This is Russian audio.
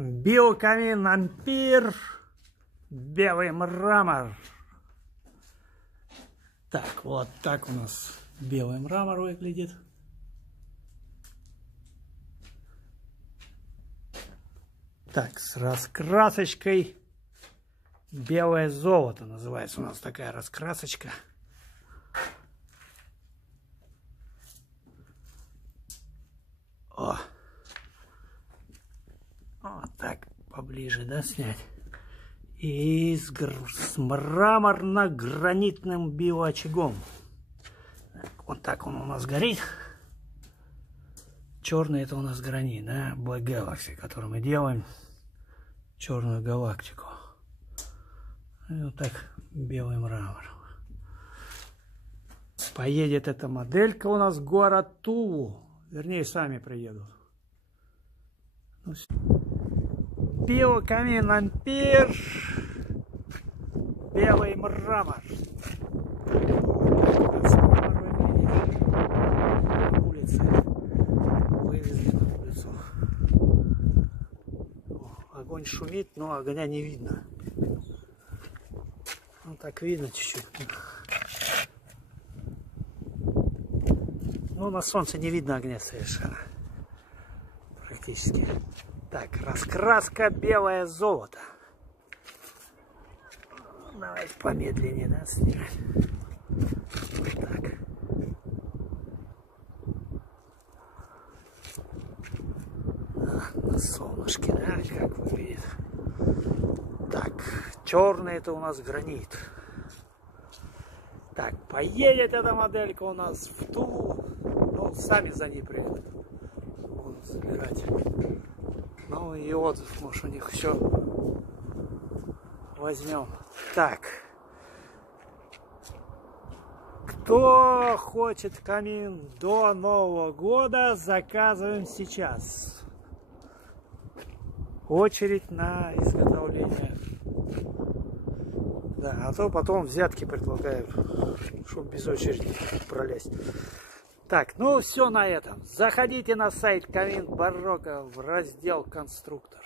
Биокамин Ампир, белый мрамор. Так, вот так у нас белый мрамор выглядит. Так, с раскрасочкой белое золото называется у нас такая раскрасочка. О! Вот так поближе, да, снять. И с мраморно-гранитным биоочагом. Вот так он у нас горит. Черный это у нас гранит, да, Black Galaxy, который мы делаем. Черную галактику. И вот так белый мрамор. Поедет эта моделька у нас в город Тулу. Вернее, сами приедут. Ну, Биокамин Ампир, белый мрамор. Улица. Вывезли на улицу. Огонь шумит, но огня не видно. Ну так видно чуть-чуть. Ну на солнце не видно огня совершенно. Практически. Так, раскраска белое золото. Давайте помедленнее, да, снимать. Вот так. На солнышке, да, как выглядит. Так, черный это у нас гранит. Так, поедет эта моделька у нас в Тулу. Ну, сами за ней приедут. Будут забирать. Ну и отзыв, может, у них все возьмем. Так. Кто хочет камин до Нового года, заказываем сейчас. Очередь на изготовление. Да, а то потом взятки предлагают, чтобы без очереди пролезть. Так, ну все на этом. Заходите на сайт Камин Барокко в раздел «Конструктор».